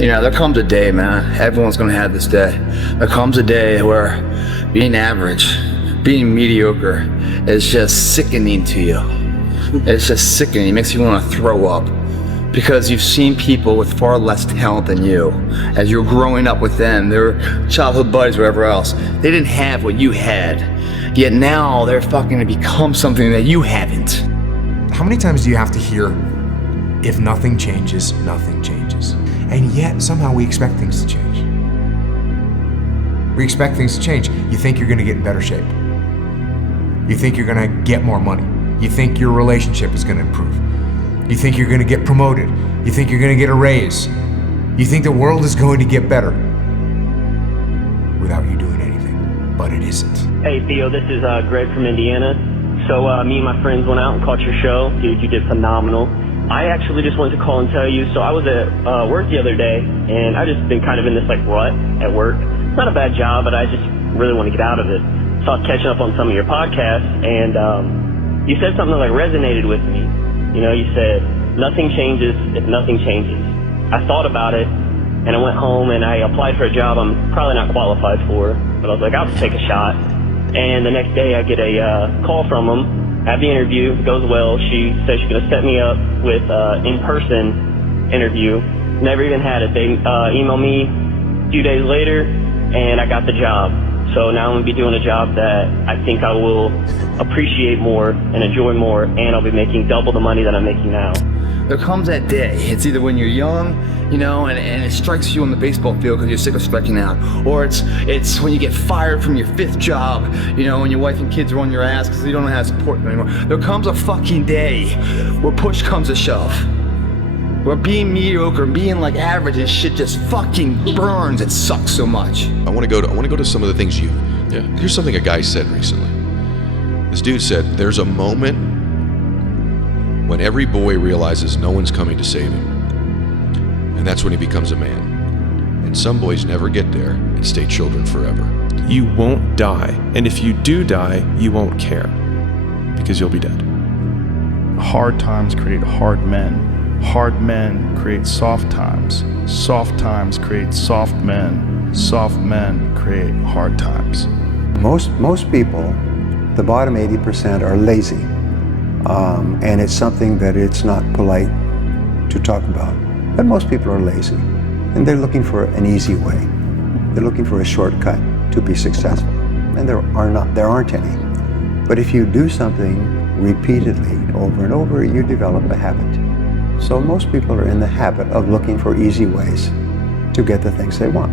You know, there comes a day, man, everyone's gonna have this day. There comes a day where being average, being mediocre is just sickening to you. It's just sickening, it makes you wanna throw up. Because you've seen people with far less talent than you. As you're growing up with them, their childhood buddies, whatever else, they didn't have what you had. Yet now they're fucking gonna become something that you haven't. How many times do you have to hear, if nothing changes, nothing changes? And yet somehow we expect things to change. We expect things to change. You think you're gonna get in better shape. You think you're gonna get more money. You think your relationship is gonna improve. You think you're gonna get promoted. You think you're gonna get a raise. You think the world is going to get better without you doing anything, but it isn't. Hey Theo, this is Greg from Indiana. So me and my friends went out and caught your show. Dude, you did phenomenal. I actually just wanted to call and tell you, so I was at work the other day, and I just been kind of in this like rut at work. It's not a bad job, but I just really want to get out of it. So I was catching up on some of your podcasts, and you said something that like resonated with me. You know, you said, nothing changes if nothing changes. I thought about it, and I went home and I applied for a job I'm probably not qualified for, but I was like, I'll just take a shot. And the next day I get a call from them, have the interview, goes well. She says she's gonna set me up with in-person interview. Never even had it. They emailed me a few days later, and I got the job. So now I'm gonna be doing a job that I think I will appreciate more and enjoy more, and I'll be making double the money that I'm making now. There comes that day, it's either when you're young, you know, and it strikes you on the baseball field because you're sick of striking out, or it's when you get fired from your 5th job, you know, when your wife and kids are on your ass because you don't know how to support them anymore. There comes a fucking day where push comes to shove, where being mediocre, being like average and shit just fucking burns. It sucks so much. I want to go to some of the things here's something a guy said recently. This dude said, there's a moment when every boy realizes no one's coming to save him. And that's when he becomes a man. And some boys never get there and stay children forever. You won't die. And if you do die, you won't care because you'll be dead. Hard times create hard men. Hard men create soft times. Soft times create soft men. Soft men create hard times. Most people, the bottom 80% are lazy. And it's something that it's not polite to talk about. But most people are lazy. And they're looking for an easy way. They're looking for a shortcut to be successful. And there aren't any. But if you do something repeatedly over and over, you develop a habit. So most people are in the habit of looking for easy ways to get the things they want.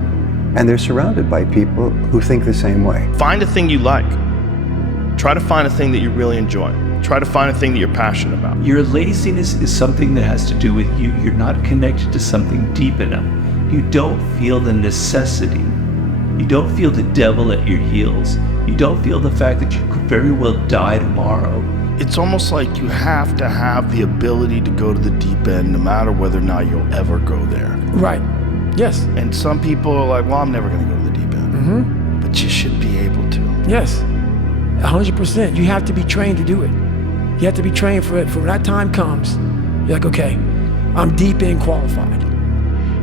And they're surrounded by people who think the same way. Find a thing you like. Try to find a thing that you really enjoy. Try to find a thing that you're passionate about. Your laziness is something that has to do with you. You're not connected to something deep enough. You don't feel the necessity. You don't feel the devil at your heels. You don't feel the fact that you could very well die tomorrow. It's almost like you have to have the ability to go to the deep end no matter whether or not you'll ever go there. Right. Yes. And some people are like, well, I'm never going to go to the deep end. Mm-hmm. But you should be able to. Yes. 100%. You have to be trained to do it. You have to be trained for it. For when that time comes, you're like, okay, I'm deep in qualified.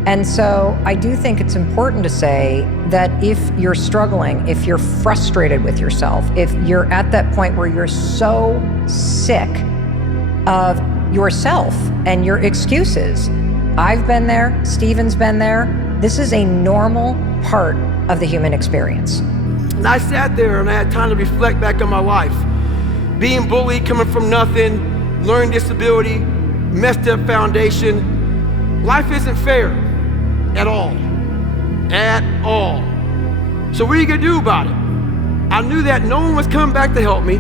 And so I do think it's important to say that if you're struggling, if you're frustrated with yourself, if you're at that point where you're so sick of yourself and your excuses, I've been there, Steven's been there. This is a normal part of the human experience. And I sat there and I had time to reflect back on my life. Being bullied, coming from nothing, learning disability, messed up foundation. Life isn't fair at all. At all. So what are you gonna do about it? I knew that no one was coming back to help me.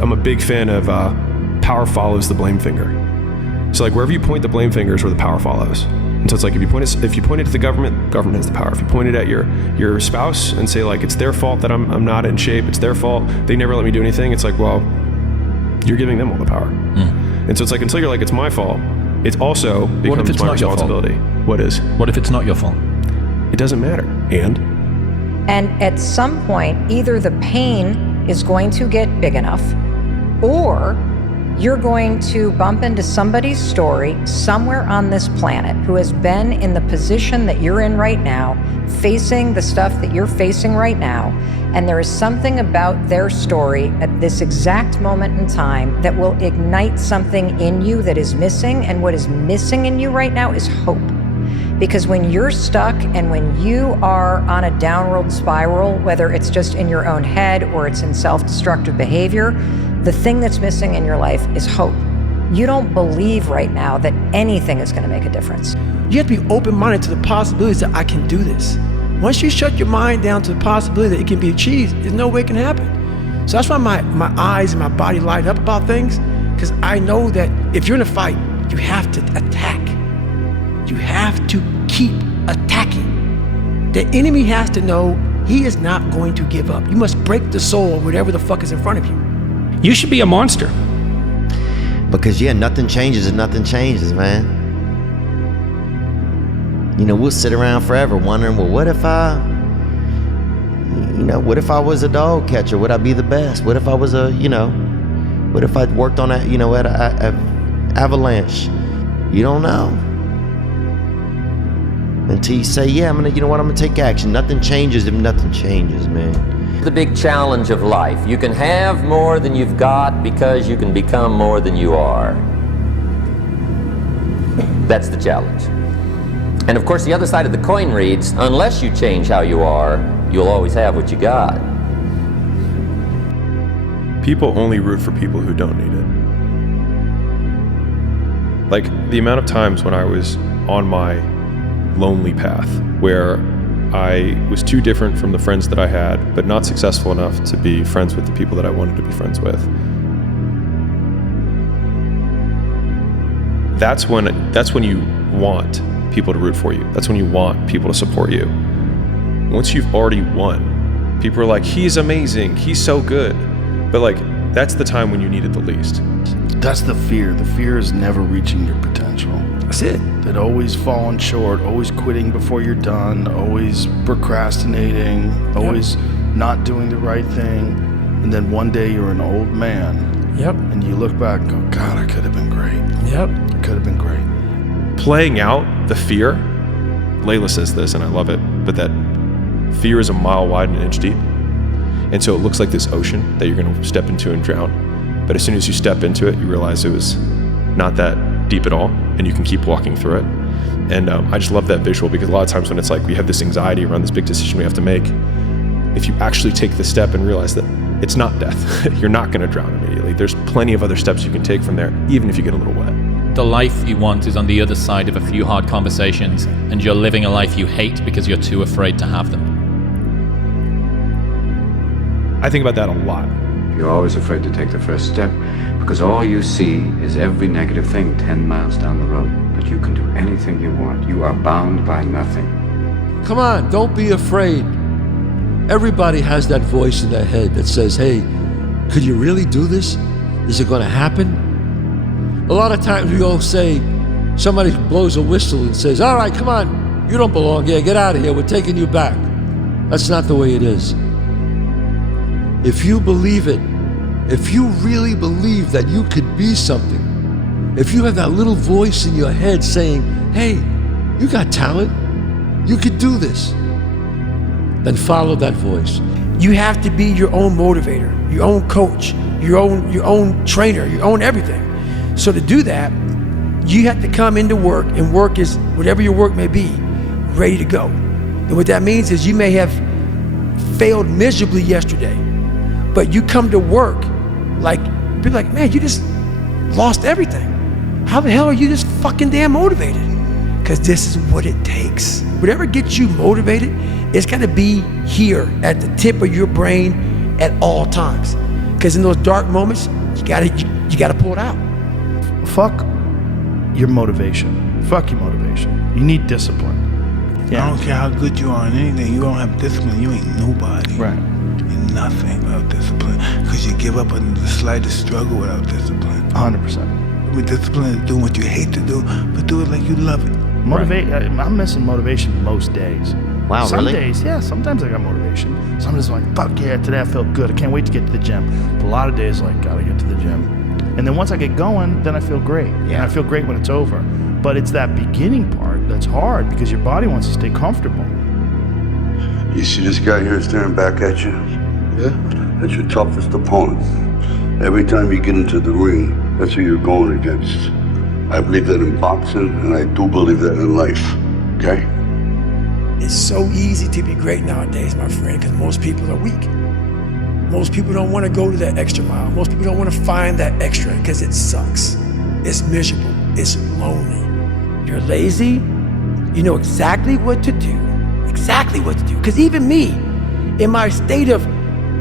I'm a big fan of power follows the blame finger. So like wherever you point the blame finger is where the power follows. And so it's like if you point it to the government has the power. If you point it at your spouse and say like it's their fault that I'm not in shape, it's their fault, they never let me do anything, it's like, well, you're giving them all the power. And so it's like until you're like it's my fault, it also becomes my responsibility. What is? What if it's not your fault? It doesn't matter. And at some point, either the pain is going to get big enough, or you're going to bump into somebody's story somewhere on this planet who has been in the position that you're in right now, facing the stuff that you're facing right now, and there is something about their story at this exact moment in time that will ignite something in you that is missing, and what is missing in you right now is hope. Because when you're stuck and when you are on a downward spiral, whether it's just in your own head or it's in self-destructive behavior, the thing that's missing in your life is hope. You don't believe right now that anything is going to make a difference. You have to be open-minded to the possibilities that I can do this. Once you shut your mind down to the possibility that it can be achieved, there's no way it can happen. So that's why my eyes and my body light up about things, because I know that if you're in a fight, you have to attack. You have to keep attacking. The enemy has to know he is not going to give up. You must break the soul of whatever the fuck is in front of you. You should be a monster. Because nothing changes if nothing changes, man. We'll sit around forever wondering, well, what if I was a dog catcher? Would I be the best? What if I was what if I worked on at a avalanche? You don't know. Until you say, yeah, I'm gonna take action. Nothing changes if nothing changes, man. The big challenge of life. You can have more than you've got because you can become more than you are. That's the challenge. And of course, the other side of the coin reads, unless you change how you are, you'll always have what you got. People only root for people who don't need it. Like, the amount of times when I was on my lonely path where I was too different from the friends that I had, but not successful enough to be friends with the people that I wanted to be friends with. That's when you want people to root for you. That's when you want people to support you. Once you've already won, people are like, he's amazing, he's so good. But that's the time when you need it the least. That's the fear. The fear is never reaching your potential. That's it. That always falling short, always quitting before you're done, always procrastinating, always not doing the right thing. And then one day you're an old man. Yep. And you look back and go, God, I could have been great. Yep. I could have been great. Playing out the fear, Layla says this and I love it, but that fear is a mile wide and an inch deep. And so it looks like this ocean that you're gonna step into and drown. But as soon as you step into it, you realize it was not that deep at all, and you can keep walking through it. And I just love that visual, because a lot of times when it's like we have this anxiety around this big decision we have to make, if you actually take the step and realize that it's not death, you're not gonna drown immediately. There's plenty of other steps you can take from there, even if you get a little wet. The life you want is on the other side of a few hard conversations, and you're living a life you hate because you're too afraid to have them. I think about that a lot. You're always afraid to take the first step because all you see is every negative thing 10 miles down the road. But you can do anything you want. You are bound by nothing. Come on, don't be afraid. Everybody has that voice in their head that says, hey, could you really do this? Is it going to happen? A lot of times we all say, somebody blows a whistle and says, all right, come on, you don't belong here, get out of here, we're taking you back. That's not the way it is. If you believe it, if you really believe that you could be something, if you have that little voice in your head saying, hey, you got talent, you could do this, then follow that voice. You have to be your own motivator, your own coach, your own trainer, your own everything. So to do that, you have to come into work, and work is whatever your work may be, ready to go. And what that means is you may have failed miserably yesterday, but you come to work be like, man, you just lost everything. How the hell are you this fucking damn motivated? Because this is what it takes. Whatever gets you motivated, it's gotta be here at the tip of your brain at all times. Because in those dark moments, you gotta pull it out. Fuck your motivation. Fuck your motivation. You need discipline. I don't care how good you are in anything. You don't have discipline, you ain't nobody. Right. You're nothing without discipline. Because you give up on the slightest struggle without discipline. 100%. With discipline is doing what you hate to do, but do it like you love it. I'm missing motivation most days. Wow, Some really? days, yeah, sometimes I got motivation. Sometimes I'm like, fuck yeah, today I felt good. I can't wait to get to the gym. But a lot of days, like, gotta get to the gym. And then once I get going, then I feel great. And I feel great when it's over. But it's that beginning part that's hard because your body wants to stay comfortable. You see this guy here staring back at you? Yeah. That's your toughest opponent. Every time you get into the ring, that's who you're going against. I believe that in boxing, and I do believe that in life, okay? It's so easy to be great nowadays, my friend, because most people are weak. Most people don't want to go to that extra mile. Most people don't want to find that extra because it sucks. It's miserable. It's lonely. You're lazy. You know exactly what to do. Exactly what to do. Because even me, in my state of,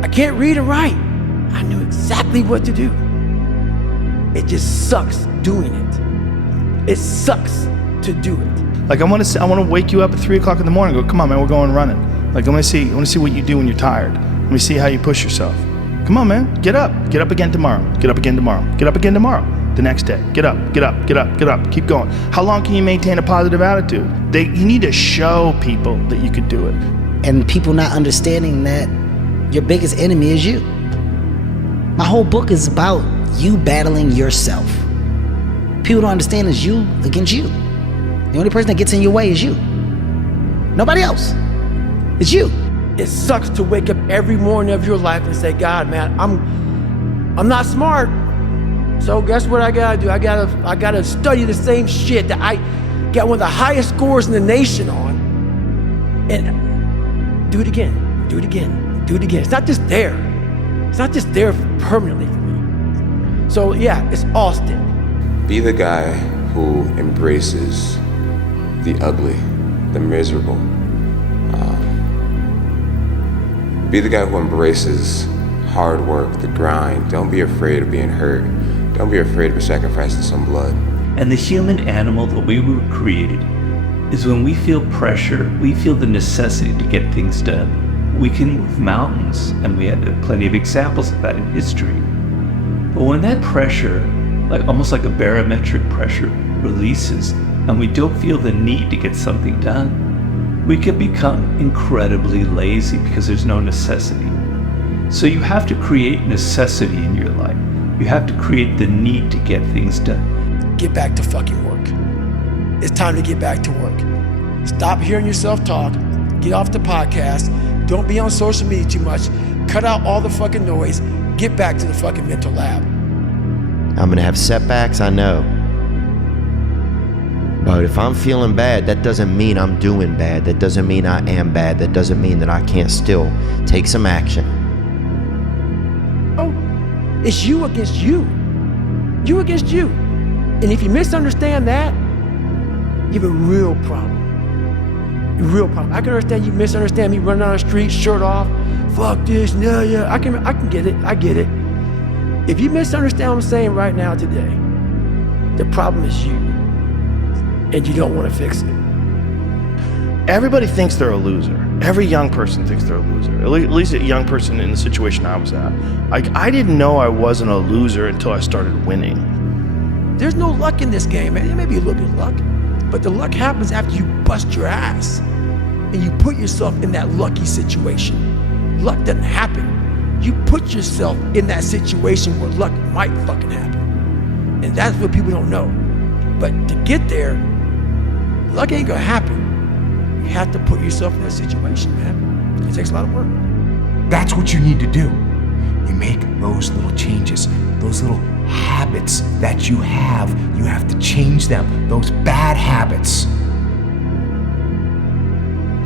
I can't read or write, I knew exactly what to do. It just sucks doing it. It sucks to do it. Like I want to wake you up at 3 o'clock in the morning and go, come on, man, we're going running. Like I want to see what you do when you're tired. Let me see how you push yourself. Come on, man, get up again tomorrow. Get up again tomorrow. Get up again tomorrow. The next day, get up. Keep going. How long can you maintain a positive attitude? You need to show people that you could do it. And people not understanding that your biggest enemy is you. My whole book is about you battling yourself. People don't understand it's you against you. The only person that gets in your way is you. Nobody else. It's you. It sucks to wake up every morning of your life and say, God, man, I'm not smart. So guess what I gotta do? I gotta study the same shit that I got one of the highest scores in the nation on. And do it again. It's not just there. It's not just there permanently for me. So yeah, it's all stick. Be the guy who embraces the ugly, the miserable. Be the guy who embraces hard work, the grind. Don't be afraid of being hurt. Don't be afraid of sacrificing some blood. And the human animal, the way we were created, is when we feel pressure, we feel the necessity to get things done. We can move mountains, and we had plenty of examples of that in history. But when that pressure, almost like a barometric pressure, releases, and we don't feel the need to get something done, we can become incredibly lazy because there's no necessity. So you have to create necessity in your life. You have to create the need to get things done. Get back to fucking work. It's time to get back to work. Stop hearing yourself talk. Get off the podcast. Don't be on social media too much. Cut out all the fucking noise. Get back to the fucking mental lab. I'm gonna have setbacks, I know. But if I'm feeling bad, that doesn't mean I'm doing bad. That doesn't mean I am bad. That doesn't mean that I can't still take some action. Oh, it's you against you. You against you. And if you misunderstand that, you have a real problem. A real problem. I can understand you misunderstand me running down the street, shirt off, fuck this, yeah. I can get it. I get it. If you misunderstand what I'm saying right now today, the problem is you. And you don't want to fix it. Everybody thinks they're a loser. Every young person thinks they're a loser. At least a young person in the situation I was at. I didn't know I wasn't a loser until I started winning. There's no luck in this game, man. There may be a little bit of luck, but the luck happens after you bust your ass and you put yourself in that lucky situation. Luck doesn't happen. You put yourself in that situation where luck might fucking happen. And that's what people don't know. But to get there, luck ain't gonna happen. You have to put yourself in that situation, man. It takes a lot of work. That's what you need to do. You make those little changes, those little habits that you have to change them, those bad habits.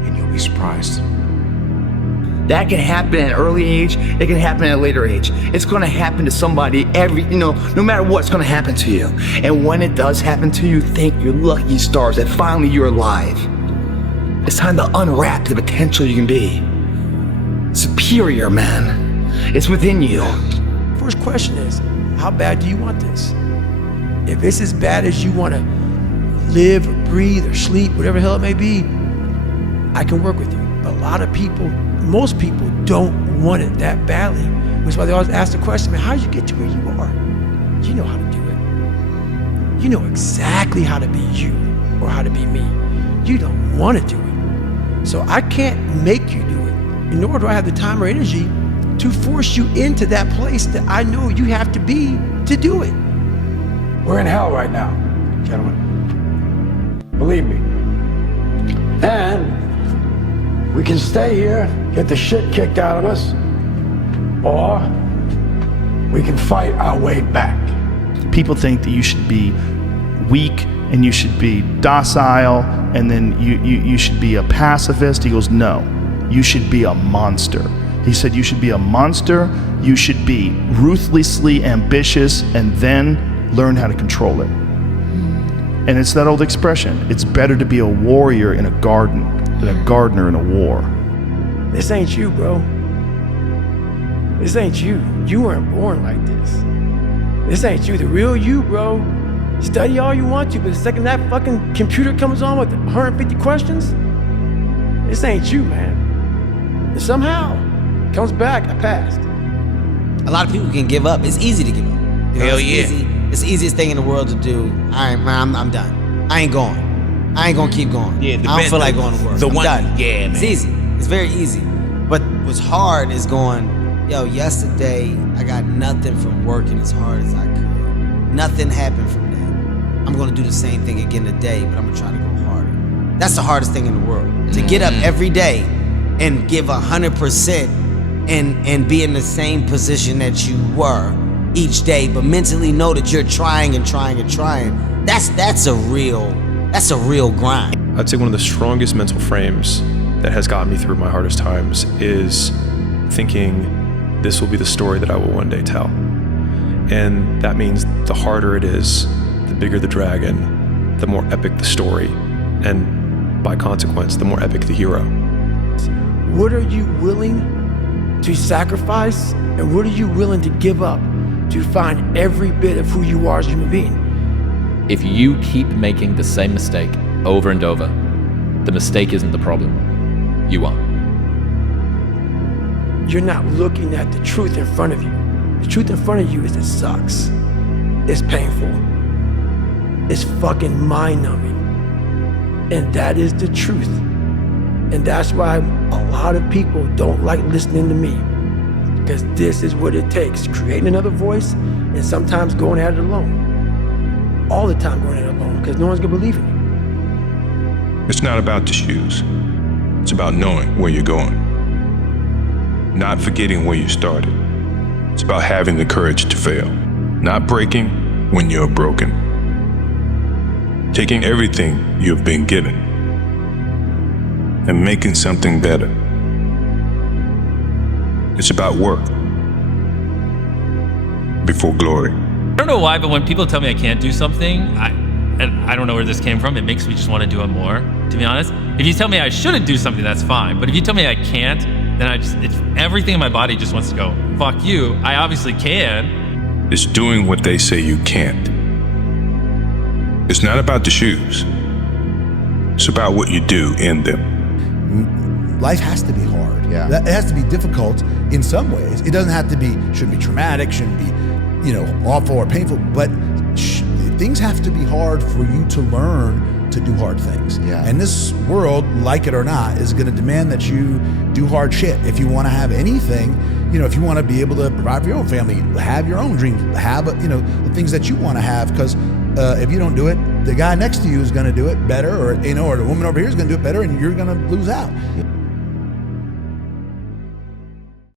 And you'll be surprised. That can happen at an early age, it can happen at a later age. It's gonna happen to somebody no matter what, it's gonna happen to you. And when it does happen to you, thank your lucky stars that finally you're alive. It's time to unwrap the potential you can be. Superior, man. It's within you. First question is, how bad do you want this? If it's as bad as you wanna live or breathe or sleep, whatever the hell it may be, I can work with you. But a lot of people, most people don't want it that badly. Which is why they always ask the question, man, how did you get to where you are? You know how to do it. You know exactly how to be you or how to be me. You don't want to do it. So I can't make you do it, nor do I have the time or energy to force you into that place that I know you have to be to do it. We're in hell right now, gentlemen. Believe me. And we can stay here, get the shit kicked out of us, or we can fight our way back. People think that you should be weak and you should be docile and then you should be a pacifist. He goes, no, you should be a monster. He said you should be a monster, you should be ruthlessly ambitious and then learn how to control it. And it's that old expression, it's better to be a warrior in a garden than a gardener in a war. This ain't you, bro. This ain't you. You weren't born like this. This ain't you, the real you, bro. Study all you want to, but the second that fucking computer comes on with 150 questions, this ain't you, man. And somehow, it comes back, I passed. A lot of people can give up. It's easy to give up. You know, Hell it's yeah. easy. It's the easiest thing in the world to do. All right, man, I'm done. I ain't going. I ain't gonna keep going. Yeah, I don't feel like going to work. The I'm one, done. yeah, man. It's easy. It's very easy. But what's hard is going, yo, yesterday I got nothing from working as hard as I could. Nothing happened from that. I'm gonna do the same thing again today, but I'm gonna try to go harder. That's the hardest thing in the world. To get up every day and give 100% and be in the same position that you were each day, but mentally know that you're trying and trying and trying. That's a real grind. I'd say one of the strongest mental frames that has gotten me through my hardest times is thinking this will be the story that I will one day tell. And that means the harder it is, the bigger the dragon, the more epic the story, and by consequence, the more epic the hero. What are you willing to sacrifice, and what are you willing to give up to find every bit of who you are as a human being? If you keep making the same mistake over and over, the mistake isn't the problem. You are. You're not looking at the truth in front of you. The truth in front of you is it sucks. It's painful. It's fucking mind-numbing. And that is the truth. And that's why a lot of people don't like listening to me. Because this is what it takes, creating another voice and sometimes going at it alone. All the time going at it alone, because no one's gonna believe in you. It's not about the shoes. It's about knowing where you're going. Not forgetting where you started. It's about having the courage to fail. Not breaking when you're broken. Taking everything you've been given and making something better. It's about work before glory. I don't know why, but when people tell me I can't do something, I don't know where this came from. It makes me just want to do it more, to be honest. If you tell me I shouldn't do something, that's fine. But if you tell me I can't, then it's everything in my body just wants to go, fuck you. I obviously can. It's doing what they say you can't. It's not about the shoes. It's about what you do in them. Life has to be hard. Yeah. It has to be difficult in some ways. It doesn't have to be, shouldn't be traumatic, shouldn't be, awful or painful, but things have to be hard for you to learn to do hard things. Yeah. And this world, like it or not, is going to demand that you do hard shit. If you want to have anything, if you want to be able to provide for your own family, have your own dreams, have, the things that you want to have, because if you don't do it, the guy next to you is going to do it better, or the woman over here is going to do it better, and you're going to lose out.